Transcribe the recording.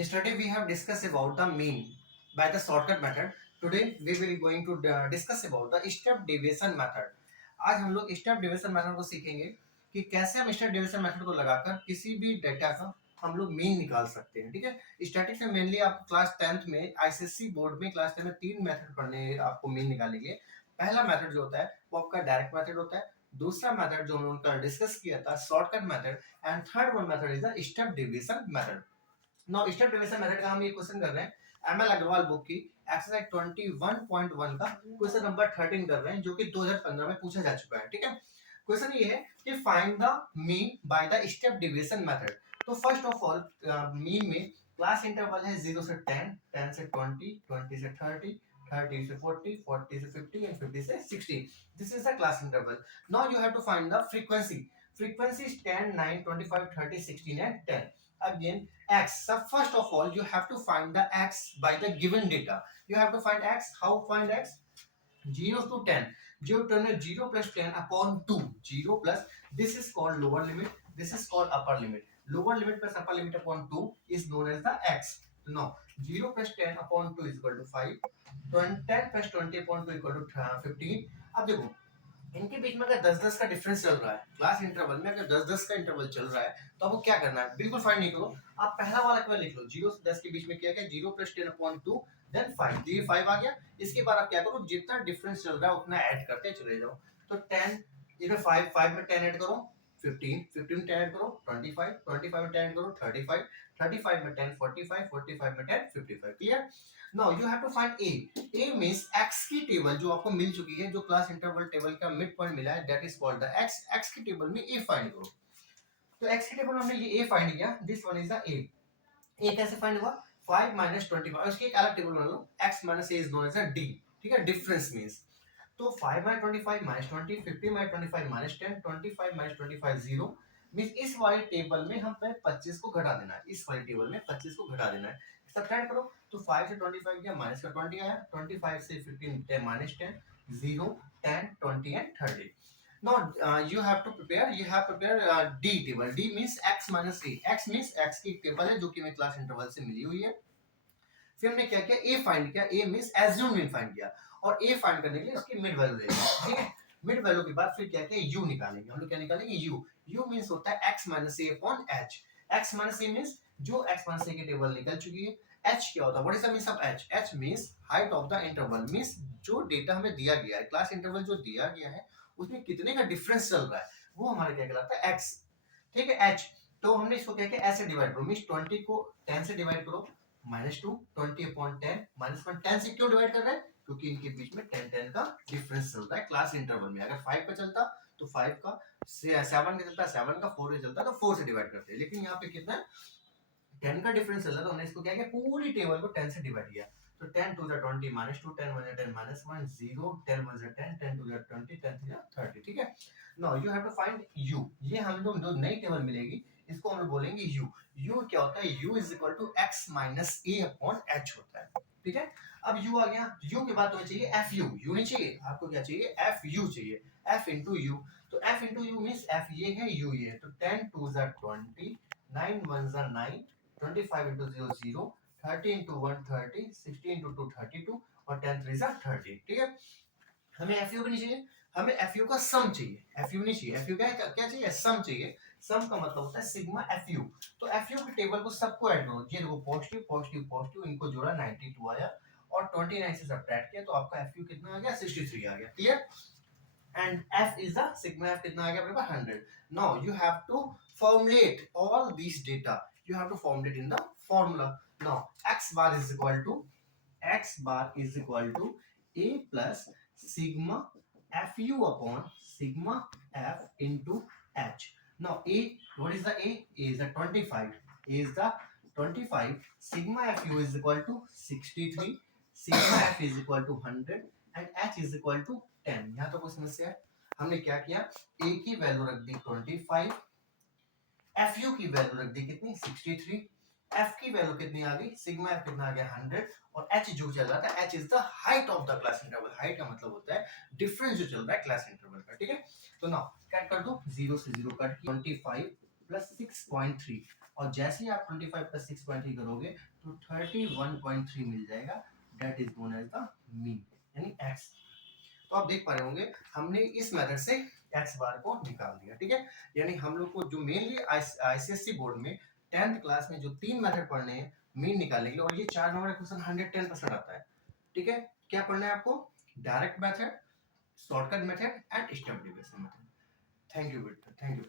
Yesterday we have discussed about the mean by the shortcut method. Today we will going to discuss about the step deviation method. आज हम लोग step division method को सीखेंगे कि कैसे हम step division method को लगाकर किसी भी डेटा का हम लोग मीन निकाल सकते हैं। ठीक है, स्टैटिक्स में मेनली आप क्लास 10th में आईसीएससी बोर्ड में क्लास 10 में तीन मेथड पढ़ने आपको मीन निकालने के लिए। पहला मेथड जो होता है वो आपका डायरेक्ट मेथड होता है, दूसरा मेथड जो हम लोगों का डिस्कस किया था shortcut method, and third one method is the step division method. Now step division method का हम ये क्वेश्चन कर रहे हैं एमएल अग्रवाल बुक की एक्सरसाइज 21.1 का क्वेश्चन नंबर 13 कर रहे हैं, जो कि 2015 में पूछा जा चुका है। ठीक है, क्वेश्चन ये है कि find the mean by the step division method. तो फर्स्ट ऑफ ऑल मीन में क्लास इंटरवल है 0 से 10, 10 से 20, 20 से 30, 30 से 40, 40 से 50 and 50 से 60. This is the class interval. Now you have to find the frequency. Frequency is 10, 9, 25, 30, 16 and 10. Again x. So first of all you have to find the x by the given data. You have to find x. How find x? 0 to 10. 0 to 10 0 plus 10 upon 2. 0 plus, this is called lower limit, this is called upper limit. Lower limit plus upper limit upon 2 is known as the x. No, 0 plus 10 upon 2 is equal to 5. 10 plus 20 upon 2 equal to 15. अब देखो इनके बीच में अगर 10-10 का difference चल रहा है, class interval में अगर 10-10 का इंटरवल चल रहा है, तो आपको क्या करना है, बिल्कुल फाइंड नहीं करो, आप पहला वाला केवल लिख लो। 0 से 10 के बीच में क्या क्या, 0 प्लस 10 अपॉन 2 देन 5, ये 5 आ गया। इसके बाद आप क्या करो, जितना डिफरेंस चल रहा है उतना ऐड करते चले जाओ। तो 10 इधर 5, 5 में 10 ऐड करो 15, 15 में 10 ऐड करो 25, 25 में 10 ऐड करो 35, 35 में 10 45, 45 में 10 55। Clear? Now you have to find a. A means x की टेबल जो आपको मिल चुकी है, जो क्लास इंटरवल टेबल का मिड पॉइंट मिला है, that is called the x. X की टेबल में ए फाइंड करो। तो एक्स की टेबल में हमने ये ए फाइंड किया, this one is the A. A कैसे फाइंड हुआ, 5 माइनस 25, उसकी एक अलग टेबल बना लो, x minus a is known as a d. ठीक है, डिफरेंस मींस, तो 5 minus 25 minus 20, 50 minus 25 minus 10, 25 minus 25 0 means इस वाली टेबल में हमें 25 को घटा देना है, इस वाली टेबल में 25 को घटा देना है। सब्ट्रैक्ट करो, तो 5 से 25 गया, माइनस का 20 आया, 25 से 15 10 minus 10 0 10 20 and 30। Now you have to prepare, you have prepare D table. D means x minus a. X means x की टेबल है जो कि हमें क्लास इंटरवल से मिली हुई है। फिर हमने क्या किया, a फाइंड किया। a means assume mean find किया, और a फाइंड करने के लिए उसकी मिड वैल्यू लेंगे। ठीक है, मिड वैल्यू के बाद फिर क्या किया, u निकालेंगे। हम लोग क्या निकालेंगे, u। u मींस होता है x minus a upon h. x minus a means जो x minus a की टेबल निकल चुकी है। h क्या होता है, what is the means of h? h means height of the interval, means जो डेटा हमें दिया गया है, क्लास इंटरवल जो दिया गया है उसमें कितने का डिफरेंस चल रहा है, वो हमारा क्या कहलाता है, x। ठीक है, h। तो हमने इसको क्या किया, ऐसे डिवाइड करो, मींस 20 को 10 से डिवाइड करो, -2 20 अपॉन 10 -1। 10 से क्यों डिवाइड कर रहे हैं, क्योंकि इनके बीच में 10 का डिफरेंस चल रहा है क्लास इंटरवल में। अगर 5 का चलता तो 5 का, 7 का चलता 7 का, 4 का चलता तो 4 से डिवाइड करते हैं, लेकिन यहाँ पे कितना है, 10 का डिफरेंस चल रहा है, तो हमने इसको क्या किया, पूरी टेबल को 10 से डिवाइड किया। तो 10 2 20 -2, 10 1 10 -1 0, 10 1 10, 10 2 20, 10 3 30। ठीक है, now you have to find u। ये हम लोग जो नई टेबल मिलेगी इसको हम लोग बोलेंगे u। u क्या होता है, u is equal to x minus a upon h होता है। ठीक है, अब u आ गया, u के बाद तुम्हें चाहिए fu। u नहीं चाहिए आपको, क्या चाहिए, fu चाहिए, f into u। तो f into u means f ये है, u ये है। तो 10 2 20, 9 1 9, 25 into 0 0, 30 into 1 30, 60 into 2 32 और 10 3 30। ठीक है, हमें FU भी नहीं चाहिए, हमें FU का सम चाहिए। FU नहीं चाहिए, FU क्या चाहिए, सम चाहिए। सम का मतलब होता है सिग्मा FU। तो FU की टेबल को सबको ऐड करो, ये देखो पॉजिटिव पॉजिटिव पॉजिटिव, इनको जोड़ा 92 आया, और 29 से सब्ट्रैक्ट किया तो आपका FU कितना आ गया, 63 आ गया। Clear? and f is the sigma f कितना आ गया अपने पास, 100। now you have to formulate all these data, you have to formulate in the formula। now x bar is equal to a plus sigma fu upon sigma f into h। now a, what is the a is the 25, a is the 25, sigma fu is equal to 63, sigma f is equal to 100 and h is equal to 10। यहाँ तो कोई समस्या है, हमने क्या किया, a की value रख दी 25, fu की वैल्यू रख दी कितनी, 63, f की वैल्यू कितनी आ गई, सिग्मा f कितना आ गया 100, और h जो चल रहा था, h is the height of the class interval. Height का मतलब होता है डिफरेंस जो चल रहा है क्लास इंटरवल का। ठीक है, तो नाउ कट कर दो, 0 से 0 कट, 25 प्लस 6.3, और जैसे ही आप 25 प्लस 6.3 करोगे तो 31.3 मिल जाएगा, that is known as the mean, यानी एक्स। तो आप देख पा रहे होंगे हमने इस मेथड से एक्स बार को निकाल दिया, ठीक है। यानी हम लोग को जो मेनली आईसीएससी बोर्ड में 10th क्लास में जो 3 मेथड पढ़ने हैं मीन निकालने के लिए, और ये 4 नंबर का क्वेश्चन 110% आता है, ठीक है। क्या पढ़ना है आपको? Direct method, shortcut method and step deviation method. Thank you बेटा, थैंक यू।